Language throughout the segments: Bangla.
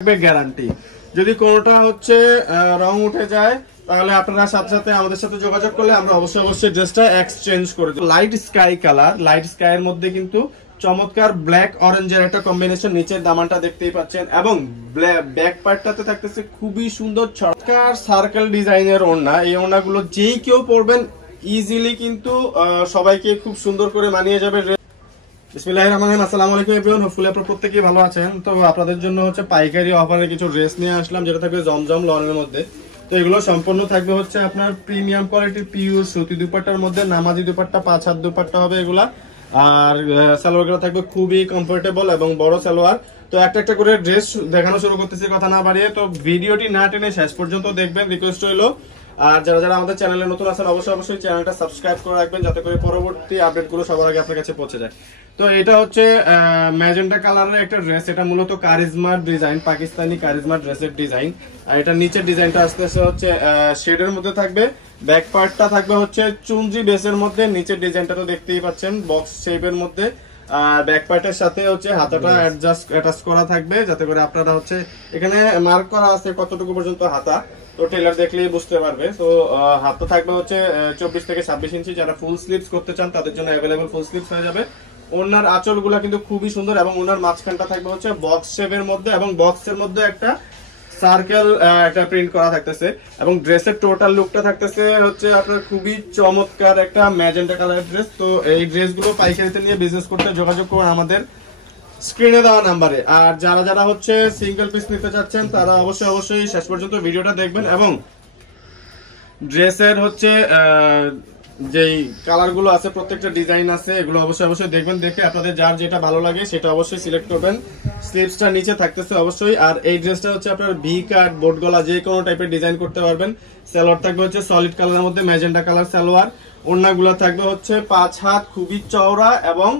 গ্যারান্টি। যদি কোনোটা হচ্ছে রং উঠে যায় তাহলে আপনারা সাথে সাথে আমাদের সাথে যোগাযোগ করলে আমরা অবশ্যই ড্রেসটা এক্সচেঞ্জ করে দেব। Light sky colour, light sky এর মধ্যে কিন্তু চমৎকার ব্ল্যাক অরেঞ্জের একটা কম্বিনেশন, নিচের দামানটা দেখতেই পাচ্ছেন এবং ব্যাক পার্টটাতে থাকতেছে খুবই সুন্দর চমৎকার সার্কেল ডিজাইনের ওড়না। এই ওড়নাগুলো যেই কেউ পরবেন ইজিলি কিন্তু সবাইকে খুব সুন্দর করে মানিয়ে যাবে। বিসমিল্লাহির রহমানির রহিম। আসসালামু আলাইকুম এভরিওয়ান, হোপফুলি আপনারা প্রত্যেকেই ভালো আছেন। তো আপনাদের জন্য হচ্ছে পাইকারি অফারে কিছু ড্রেস নিয়ে আসলাম, যেটা থাকবে জমজম লনের মধ্যে। তো এগুলো সম্পূর্ণ থাকবে হচ্ছে আপনার প্রিমিয়াম কোয়ালিটির পিওর সুতি দুপাট্টার মধ্যে, নামাজি দুপাট্টা, 5 হাত দুপাট্টা হবে এগুলা। আর সালোয়ারগুলো থাকবে খুবই কমফোর্টেবল এবং বড় সালোয়ার। তো একটা একটা করে ড্রেস দেখানো শুরু করতেছি কথা না বাড়িয়ে। তো ভিডিওটি না টেনে শেষ পর্যন্ত দেখবেন, রিকোয়েস্ট রইলো। আর যারা যারা আমাদের চ্যানেলে নতুন আছেন অবশ্যই চ্যানেলটা সাবস্ক্রাইব করে রাখবেন, যাতে করে পরবর্তী আপডেটগুলো সবার আগে আপনার কাছে পৌঁছে যায়। তো এটা হচ্ছে ম্যাজেন্টা কালারের একটা ড্রেস। এটা মূলত কারিজমার ডিজাইন, পাকিস্তানি কারিজমা ড্রেসের ডিজাইন। আর এটা নিচের ডিজাইনটা আস্তে আস্তে হচ্ছে শেডের মধ্যে থাকবে। ব্যাক পার্টটা থাকবে হচ্ছে চুনরি বেসের মধ্যে, নিচের ডিজাইনটা তো দেখতেই পাচ্ছেন বক্স শেপের মধ্যে। আর ব্যাক পার্টের সাথে হচ্ছে হাতাটা অ্যাটাচ করা থাকবে, যাতে করে আপনারা হচ্ছে এখানে মার্ক করা আছে কতটুকু পর্যন্ত হাতা, তো টেলার দেখলেই বুঝতে পারবে। তো হাতটা থাকবে হচ্ছে 24 থেকে 26 ইঞ্চি। যারা ফুল স্লিভস করতে চান তাদের জন্য অ্যাভেলেবল ফুল স্লিভস হয়ে যাবে। ওনার আঁচলগুলো কিন্তু খুবই সুন্দর এবং ওনার মাঝখানটা থাকবে হচ্ছে বক্স শেপের মধ্যে এবং বক্সের মধ্যে একটা সার্কেল একটা প্রিন্ট করা থাকতেছে এবং ড্রেসের টোটাল লুকটা থাকতেছে হচ্ছে আপনার খুবই চমৎকার একটা ম্যাজেন্টা কালার ড্রেস। তো এই ড্রেসগুলো পাইকারিতে নিয়ে বিজনেস করতে যোগাযোগ করুন আমাদের স্ক্রিনে দেওয়া নাম্বারে। আর যারা যারা হচ্ছে সিঙ্গেল পিস নিতে চাচ্ছেন তারা অবশ্যই শেষ পর্যন্ত ভিডিওটা দেখবেন এবং ড্রেসের হচ্ছে যেই কালারগুলো আছে, প্রত্যেকটা ডিজাইন আছে, এগুলো অবশ্যই দেখবেন। দেখে আপনাদের যার যেটা ভালো লাগে সেটা অবশ্যই সিলেক্ট করবেন। স্লিভসটা নিচে থাকতেছে অবশ্যই। আর এই ড্রেসটা হচ্ছে আপনার ভি কাট, বোট গলা, যে কোনো টাইপের ডিজাইন করতে পারবেন। সালোয়ার থাকবে হচ্ছে সলিড কালারের মধ্যে ম্যাজেন্টা কালার সালোয়ার। ওড়নাগুলো থাকবে হচ্ছে 5 হাত, খুবই চওড়া এবং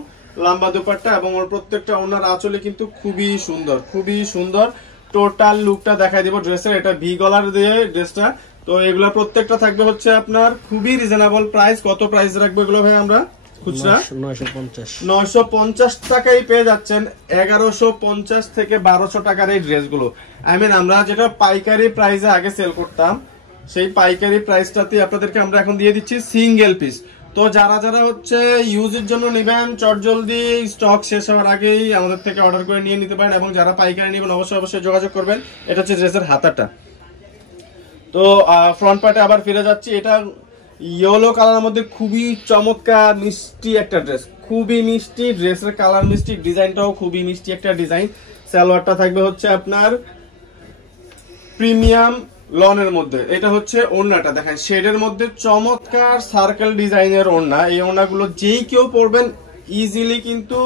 লম্বা দুপাট্টা এবং ওর প্রত্যেকটা ওনার আঁচলে কিন্তু খুবই সুন্দর টোটাল লুকটা দেখাই দিব ড্রেসের। এটা ভি গলার দিয়ে ড্রেসটা। তো এগুলা প্রত্যেকটা থাকবে হচ্ছে আপনার খুবই রিজনেবল প্রাইস। কত প্রাইস রাখবো এগুলো ভাই? আমরা খুচরা 950 টাকায় পেয়ে যাচ্ছেন। 1150 থেকে 1200 টাকার এই ড্রেসগুলো। আমরা যেটা পাইকারি প্রাইসে আগে সেল করতাম, সেই পাইকারি প্রাইসটাতে আপনাদেরকে আমরা এখন দিয়ে দিচ্ছি সিঙ্গেল পিস। তো যারা যারা হচ্ছে ইউজের জন্য নেবেন চটজলদি স্টক শেষ হওয়ার আগেই আমাদের থেকে অর্ডার করে নিয়ে নিতে পারেন এবং যারা পাইকারি নেবেন অবশ্যই যোগাযোগ করবেন। এটা হচ্ছে ড্রেসের হাতাটা। তো ফ্রন্ট পার্টে আবার ফিরে যাচ্ছি। এটা ইয়েলো কালারের মধ্যে খুবই চমৎকার মিষ্টি একটা ড্রেস, খুবই মিষ্টি ড্রেসের কালার, মিষ্টি ডিজাইনটাও খুবই মিষ্টি একটা ডিজাইন। সালোয়ারটা থাকবে হচ্ছে আপনার প্রিমিয়াম লনের মধ্যে। এটা হচ্ছে ওড়নাটা দেখেন শেডের মধ্যে চমৎকার সার্কেল ডিজাইনের ওড়না। এই ওড়নাগুলো যেই কেউ পরবেন ইজিলি কিন্তু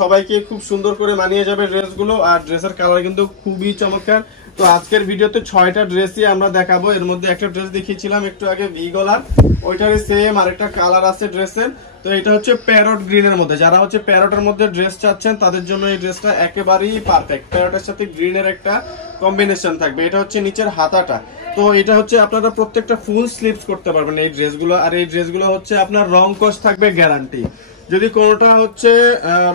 সবাইকে খুব সুন্দর করে মানিয়ে যাবে ড্রেসগুলো। আর ড্রেসের কালার কিন্তু খুবই চমৎকার। তো আজকের ভিডিওতে 6টা ড্রেসই আমরা দেখাবো। এর মধ্যে একটা ড্রেস দেখিয়েছিলাম একটু আগে ভি গলার, ওইটারই সেম আরেকটা কালার আছে ড্রেসের। তো এটা হচ্ছে প্যারট গ্রিনের মধ্যে। যারা হচ্ছে প্যারটের মধ্যে ড্রেস চাচ্ছেন তাদের জন্য এই ড্রেসটা একেবারেই পারফেক্ট। প্যারটের সাথে গ্রিনের একটা কম্বিনেশন থাকবে। এটা হচ্ছে নিচের হাতাটা। তো এটা হচ্ছে আপনারা প্রত্যেকটা ফুল স্লিভস করতে পারবেন এই ড্রেসগুলো। আর এই ড্রেসগুলো হচ্ছে আপনার রং কস থাকবে গ্যারান্টি। যদি কোনোটা হচ্ছে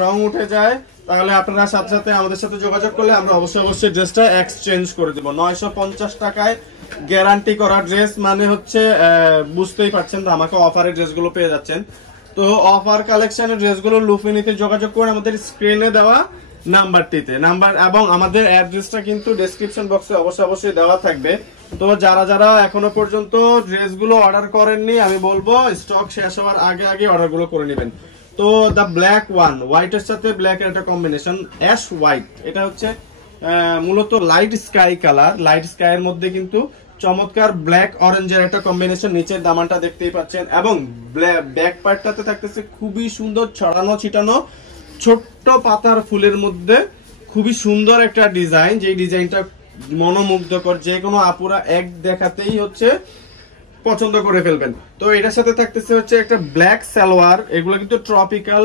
রং উঠে যায় তাহলে আপনারা সাথে সাথে আমাদের সাথে যোগাযোগ করলে আমরা অবশ্যই ড্রেসটা এক্সচেঞ্জ করে দেবো। 950 টাকায় গ্যারান্টি করা ড্রেস মানে হচ্ছে বুঝতেই পারছেন আমাকে অফারে ড্রেসগুলো পেয়ে যাচ্ছেন। তো অফার কালেকশনের ড্রেসগুলো লুফে নিতে যোগাযোগ করুন আমাদের স্ক্রিনে দেওয়া নাম্বারটিতে। এবং আমাদের অ্যাড্রেসটা কিন্তু ডেসক্রিপশন বক্সে অবশ্যই দেওয়া থাকবে। তো যারা যারা এখনো পর্যন্ত ড্রেসগুলো অর্ডার করেননি আমি বলবো স্টক শেষ হওয়ার আগে অর্ডারগুলো করে নেবেন। তো দ্য ব্ল্যাক ওয়ান, হোয়াইটের সাথে ব্ল্যাক এর একটা কম্বিনেশন, অ্যাশ হোয়াইট। এটা হচ্ছে মূলত light sky colour. Light sky এর মধ্যে কিন্তু চমৎকার ব্ল্যাক অরেঞ্জের একটা কম্বিনেশন, নিচের দামানটা দেখতেই পাচ্ছেন এবং ব্যাক পার্টটাতে থাকতেছে খুবই সুন্দর ছড়ানো ছিটানো ছোট্ট পাতার ফুলের মধ্যে খুবই সুন্দর একটা ডিজাইন, যে ডিজাইনটা মনোমুগ্ধকর। যে কোনো আপুরা এক দেখাতেই হচ্ছে পছন্দ করে ফেলবেন। তো এটার সাথে থাকতেছে হচ্ছে একটা ব্ল্যাক সালোয়ার। এগুলো কিন্তু ট্রপিক্যাল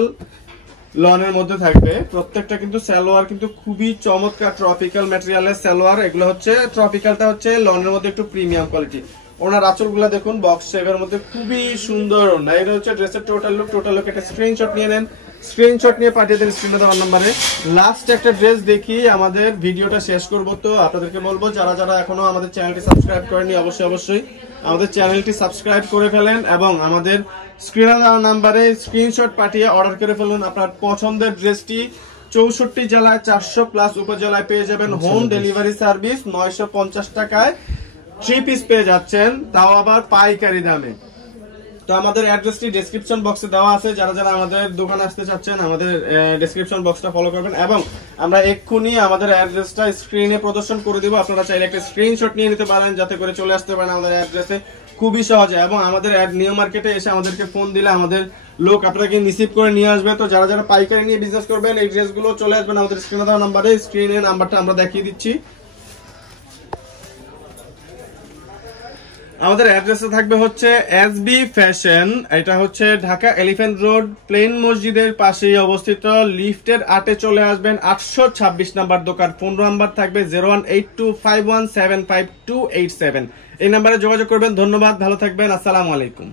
লনের মধ্যে থাকবে। প্রত্যেকটা কিন্তু সালোয়ার কিন্তু খুবই চমৎকার ট্রপিক্যাল ম্যাটেরিয়ালের সালোয়ার। এগুলো হচ্ছে ট্রপিক্যালটা হচ্ছে লনের মধ্যে একটু প্রিমিয়াম কোয়ালিটি। ওনার আঁচলগুলো দেখুন বক্স শেপের মধ্যে খুবই সুন্দর ওড়না। এটা হচ্ছে ড্রেসের টোটাল লুক। একটা স্ক্রিনশট নিয়ে নেন স্ক্রিনশট নিয়ে পাঠিয়ে দেন স্ক্রিনে দেওয়ার নাম্বারে। লাস্ট একটা ড্রেস দেখি আমাদের ভিডিওটা শেষ করব। তো আপনাদেরকে বলবো যারা যারা এখনো আমাদের চ্যানেলটি সাবস্ক্রাইব করেনি অবশ্যই আমাদের চ্যানেলটি সাবস্ক্রাইব করে ফেলেন এবং আমাদের স্ক্রিনে দেওয়া নাম্বারে স্ক্রিনশট পাঠিয়ে অর্ডার করে ফেলুন আপনার পছন্দের ড্রেসটি। 64 জেলায় 400+ উপজেলায় পেয়ে যাবেন হোম ডেলিভারি সার্ভিস। 950 টাকায় 3 পিস পেয়ে যাচ্ছেন, তাও আবার পাইকারি দামে। তো আমাদের অ্যাড্রেসটি ডেসক্রিপশন বক্সে দেওয়া আছে, যারা যারা আমাদের দোকানে আসতে চাচ্ছেন আমাদের ডেসক্রিপশন বক্সটা ফলো করবেন এবং আমরা এক্ষুনি আমাদের অ্যাড্রেসটা স্ক্রিনে প্রদর্শন করে দিব। আপনারা চাইলে একটা স্ক্রিনশট নিয়ে নিতে পারেন যাতে করে চলে আসতে পারেন আমাদের অ্যাড্রেসে খুবই সহজে। এবং আমাদের নিউ মার্কেটে এসে আমাদেরকে ফোন দিলে আমাদের লোক আপনাকে রিসিভ করে নিয়ে আসবে। তো যারা যারা পাইকারি নিয়ে বিজনেস করবেন এই ড্রেসগুলো চলে আসবেন আমাদের স্ক্রিনে দেওয়া নাম্বারে। স্ক্রিনে নাম্বারটা আমরা দেখিয়ে দিচ্ছি। আমাদের অ্যাড্রেসে থাকবে হচ্ছে এসবি ফ্যাশন, এটা হচ্ছে ঢাকা এলিফ্যান্ট রোড প্লেন মসজিদের পাশেই অবস্থিত। লিফটের 8-এ চলে আসবেন, 826 নাম্বার দোকান। ফোন নাম্বার থাকবে 0182517527। এই নাম্বারে যোগাযোগ করবেন। ধন্যবাদ, ভালো থাকবেন, আসসালামু আলাইকুম।